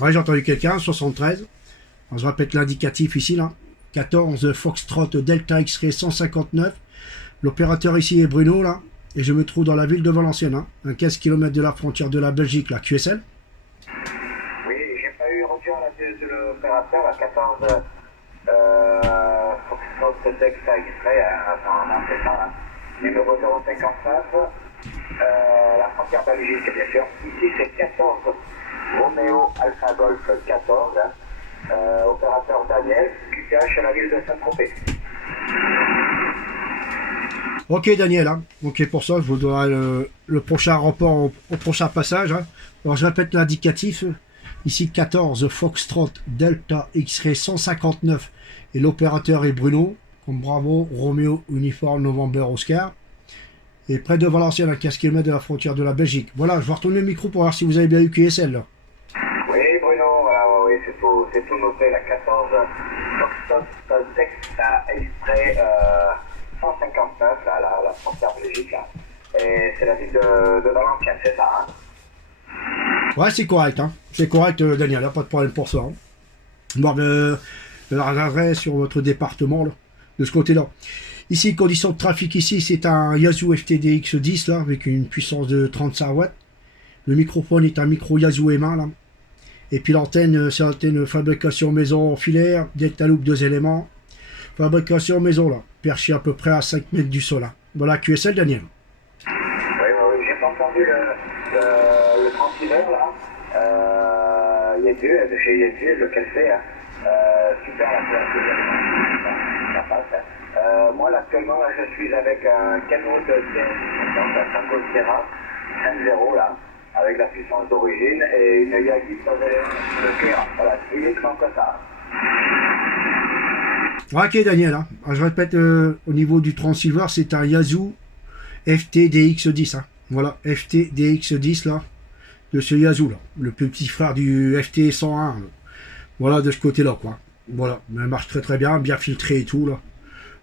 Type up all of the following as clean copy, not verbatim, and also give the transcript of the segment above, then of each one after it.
Ouais, j'ai entendu quelqu'un, 73. Alors, je répète l'indicatif ici, là. 14 Foxtrot Delta X-Ray 159. L'opérateur ici est Bruno, là. Et je me trouve dans la ville de Valenciennes, hein, à 15 km de la frontière de la Belgique, la QSL. Oui, j'ai pas eu retour là, de l'opérateur à 14 Foxtrot Delta X-Ray en fait ça, là. Numéro 059, la frontière belgique, bien sûr. Ici, c'est 14 Romeo Alpha Golf 14, opérateur Daniel, QTH à la ville de Saint-Tropez. Ok Daniel, hein. Ok, pour ça je vous donnerai le prochain rapport au prochain passage, hein. Alors je répète l'indicatif, ici 14 Foxtrot Delta X-Ray 159 et l'opérateur est Bruno, comme Bravo Romeo Uniforme November Oscar, et près de Valenciennes à 15 km de la frontière de la Belgique. Voilà, je vais retourner le micro pour voir si vous avez bien eu QSL là. Oui Bruno, voilà, oui, c'est tout noté, la 14 Foxtrot Delta X-Ray 159, là, la frontière belgique, là. Et c'est la ville de Valenciennes, c'est ça, hein? Ouais, c'est correct, hein. C'est correct Daniel, pas de problème pour ça. Hein. Bon, je regarderai sur votre département, là, de ce côté-là. Ici, conditions de trafic ici, c'est un Yaesu FTDX 10, là, avec une puissance de 35 watts. Le microphone est un micro Yaesu M1, là. Et puis l'antenne, c'est l'antenne fabrication maison filaire, Delta Loop 2 éléments. Fabrication maison, là, perché à peu près à 5 mètres du sol. Là. Voilà, QSL, Daniel. Oui, j'ai pas entendu le transceiver, là. De chez Yedu, le café, hein. Super la couverture, ça passe. Moi, là, actuellement, là, je suis avec un Kenwood TS50, un Tango Sierra 5.0, là, avec la puissance d'origine, et une Yagi de Kera. Voilà, uniquement que ça. Ok, Daniel. Hein. Alors, je répète, au niveau du transceiver, c'est un Yaesu FTDX10. Hein. Voilà, FTDX10, là, de ce Yaesu, là. Le petit frère du FT101. Là. Voilà, de ce côté-là, quoi. Voilà, mais elle marche très très bien filtré et tout, là.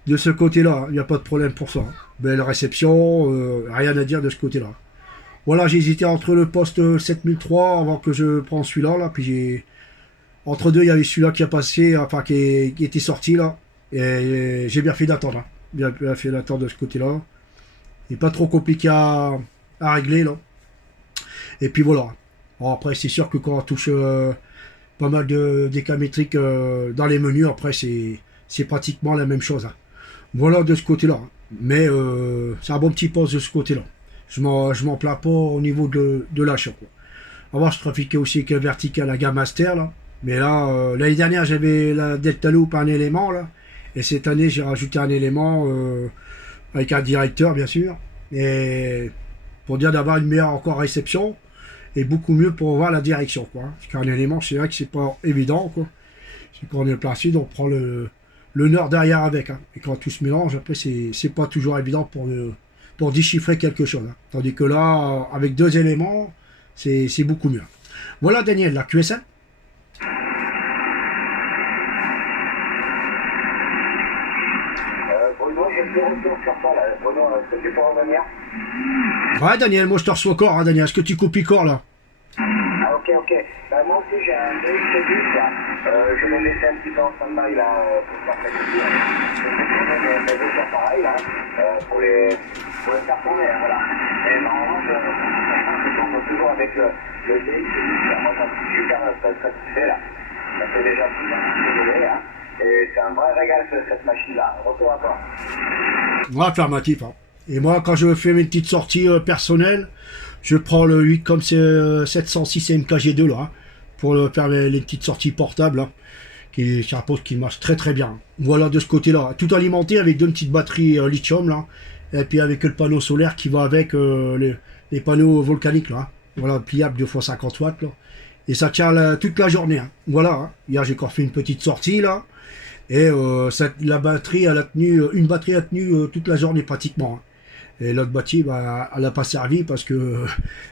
De ce côté-là, il n'y a pas de problème pour ça. Hein. Belle réception, rien à dire de ce côté-là. Voilà, j'ai hésité entre le poste 7003 avant que je prenne celui-là, là, puis j'ai... Entre deux, il y avait celui-là qui a passé, enfin qui était sorti là. Et j'ai bien fait d'attendre. Hein. Bien fait d'attendre de ce côté-là. Il n'est pas trop compliqué à régler là. Et puis voilà. Bon, après, c'est sûr que quand on touche pas mal de décamétriques dans les menus, après c'est pratiquement la même chose. Hein. Voilà de ce côté-là. Mais c'est un bon petit poste de ce côté-là. Je m'en plains pas au niveau de l'achat. Avant, je trafiquais aussi avec un vertical à gamme master là. Mais là, l'année dernière, j'avais la Delta Loop, un élément, là. Et cette année, j'ai rajouté un élément avec un directeur, bien sûr. Et pour dire d'avoir une meilleure encore réception et beaucoup mieux pour voir la direction, quoi. Parce qu'un élément, c'est vrai que c'est pas évident, quoi. C'est quand on est plein sud, on prend le nord derrière avec. Hein. Et quand tout se mélange, après, c'est pas toujours évident pour déchiffrer quelque chose. Hein. Tandis que là, avec deux éléments, c'est beaucoup mieux. Voilà, Daniel, la QSL. Bruno, j'ai plus retour sur toi, là. Bruno, est-ce que tu peux revenir? Ouais, Daniel, moi je te reçois encore, hein, Daniel. Est-ce que tu copies corps là? Ah, ok. Bah, moi aussi, j'ai un DX10, là. Je l'ai laissé un petit peu en stand-by, là, pour faire cette vidéo. Je vais tourner mes deux appareils, là, pour les faire tourner, hein, voilà. Et normalement, je tourne toujours avec le DX10, là. Moi, j'en suis super satisfait, là. Ça fait déjà plus d'un an que je l'ai, hein. Et c'est un vrai régal, cette machine-là. Retour à toi. Ouais, affirmatif. Hein. Et moi, quand je fais mes petites sorties personnelles, je prends le 8 comme c'est 706 MKG2 là, hein, pour faire les petites sorties portables, hein, qui c'est un poste qui marche très très bien. Voilà de ce côté-là, tout alimenté avec deux petites batteries lithium là, et puis avec le panneau solaire qui va avec les panneaux volcaniques là, hein. Voilà, pliable 2x50 watts là, et ça tient toute la journée. Hein. Voilà, hein. Hier j'ai encore fait une petite sortie là. Et la batterie, elle a tenu, une batterie a tenu toute la journée pratiquement. Hein. Et l'autre batterie, bah, elle n'a pas servi parce que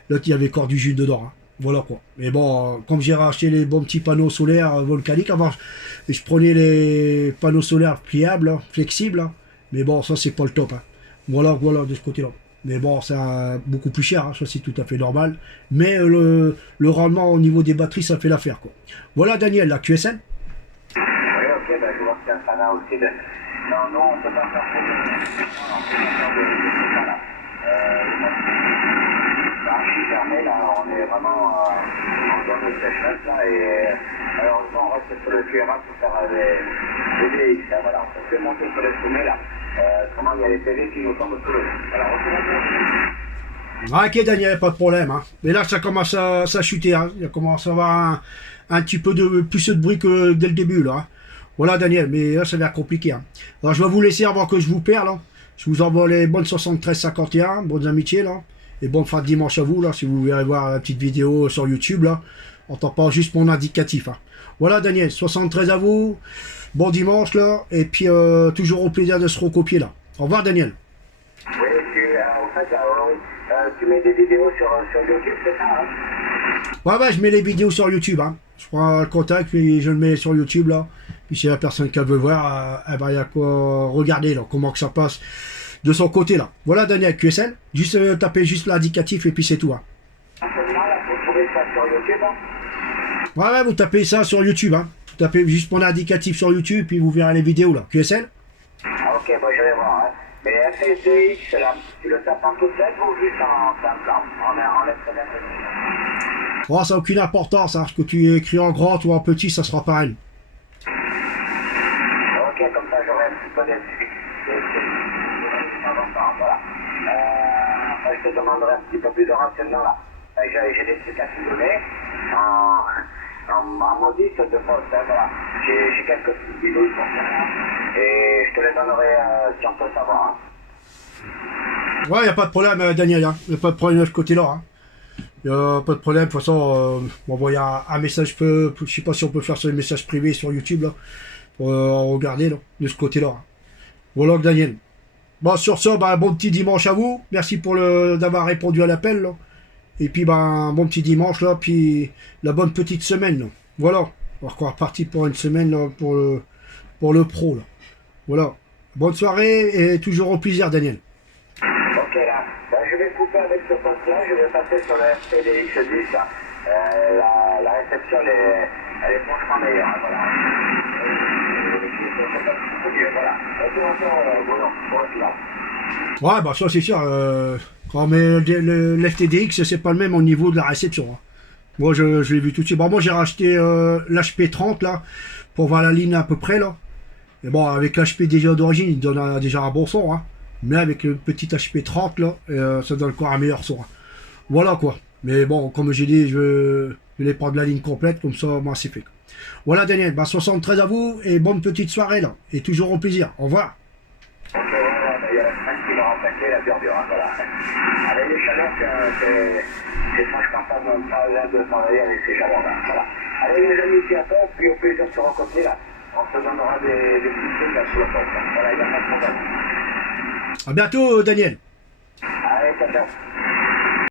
l'autre, il y avait encore du jus dedans. Hein. Voilà quoi. Mais bon, comme j'ai racheté les bons petits panneaux solaires volcaniques, avant, je prenais les panneaux solaires pliables, hein, flexibles. Hein. Mais bon, ça, c'est pas le top. Hein. Voilà de ce côté-là. Mais bon, c'est beaucoup plus cher, hein, ça c'est tout à fait normal. Mais le rendement au niveau des batteries, ça fait l'affaire, quoi. Voilà, Daniel, la QSL. Oui, ok, ben, je vois que c'est un fanat aussi. Non, non, on peut pas faire trop de... Non, on peut pas faire de fanat. L'archi fermé, là, on est vraiment en zone de sécheresse, là, et malheureusement, on reste sur le QRA pour faire des DX, hein, voilà. On peut monter sur les sommets, là. Comment il y a les PV qui nous tombent sous le... Alors, Ok, Daniel, pas de problème. Hein. Mais là, ça commence à chuter. Hein. Il commence à avoir un petit peu de plus de bruit que dès le début, là. Hein. Voilà, Daniel, mais là, ça va être compliqué. Hein. Alors, je vais vous laisser avant que je vous perde, là. Je vous envoie les bonnes 73-51, bonnes amitiés, là. Et bonne fin de dimanche à vous, là, si vous verrez voir la petite vidéo sur YouTube, là. On t'en parle juste mon indicatif. Hein. Voilà, Daniel, 73 à vous. Bon dimanche, là. Et puis, toujours au plaisir de se recopier, là. Au revoir, Daniel. oui, en fait, tu mets des vidéos sur YouTube, c'est ça, hein? Ouais, je mets les vidéos sur YouTube. Hein. Je prends le contact, puis je le mets sur YouTube, là. Puis si la personne qui veut voir, il y a quoi regarder, là, comment que ça passe de son côté, là. Voilà, Daniel, QSL. Juste taper juste l'indicatif, et puis c'est tout. Hein. Là, faut trouver ça sur YouTube, hein? Ouais, vous tapez ça sur YouTube. Hein. Vous tapez juste mon indicatif sur YouTube, puis vous verrez les vidéos, là. QSL. Ah, ok, bon, je vais voir, hein. Mais FSDX, là, tu le tapes en toute lettre ou juste en simple, en lettres lettres? Oh, ça n'a aucune importance. Hein. Ce que tu écris en grand ou en petit, ça sera pareil. Ok, comme ça, j'aurai un petit peu de voilà. Après, je te demanderai un petit peu plus de renseignements, là. J'ai des trucs à te donner en modif de poste, hein, voilà. J'ai quelques petites vidéos pour ça, et je te les donnerai si on peut savoir, hein. Ouais, il n'y a pas de problème, Daniel. Il n'y a pas de problème de ce côté-là. Hein. Il n'y a pas de problème. De toute façon, m'envoyer un message. Je sais pas si on peut faire sur les messages privés sur YouTube, là. Pour regarder, là, de ce côté-là. Hein. Voilà, Daniel. Bon, sur ça, bon petit dimanche à vous. Merci d'avoir répondu à l'appel, là. Et puis, bon petit dimanche, là. Puis, la bonne petite semaine, là. Voilà. On va repartir pour une semaine, là, pour le pro, là. Voilà. Bonne soirée et toujours au plaisir, Daniel. Ok, là, je vais couper avec ce poste-là, je vais passer sur le FPDX10, là. La réception, elle est franchement meilleure, hein, voilà. Voilà. Ouais, ça c'est sûr. Mais l'FTDX, c'est pas le même au niveau de la réception. Hein. Moi, je l'ai vu tout de suite. Bon, moi, j'ai racheté l'HP30, là, pour voir la ligne à peu près, là. Et bon, avec l'HP déjà d'origine, il donne déjà un bon son, hein. Mais avec le petit HP30, là, ça donne encore un meilleur son. Hein. Voilà, quoi. Mais bon, comme j'ai dit, je vais prendre la ligne complète, comme ça, moi, c'est fait. Voilà, Daniel. 73 à vous, et bonne petite soirée, là. Et toujours au plaisir. Au revoir. Ok, il y a la semaine qui va remplacer la verdure, hein, voilà. Avec les chaleurs, c'est franchement pas agréable de travailler avec ces chaleurs-là, voilà. Allez, les amis, ici à toi, puis au plaisir de se rencontrer, là. On se donnera des petits trucs, là, sur le poste. Voilà, il n'y a pas de problème. À bientôt, Daniel. Allez, ciao, ciao.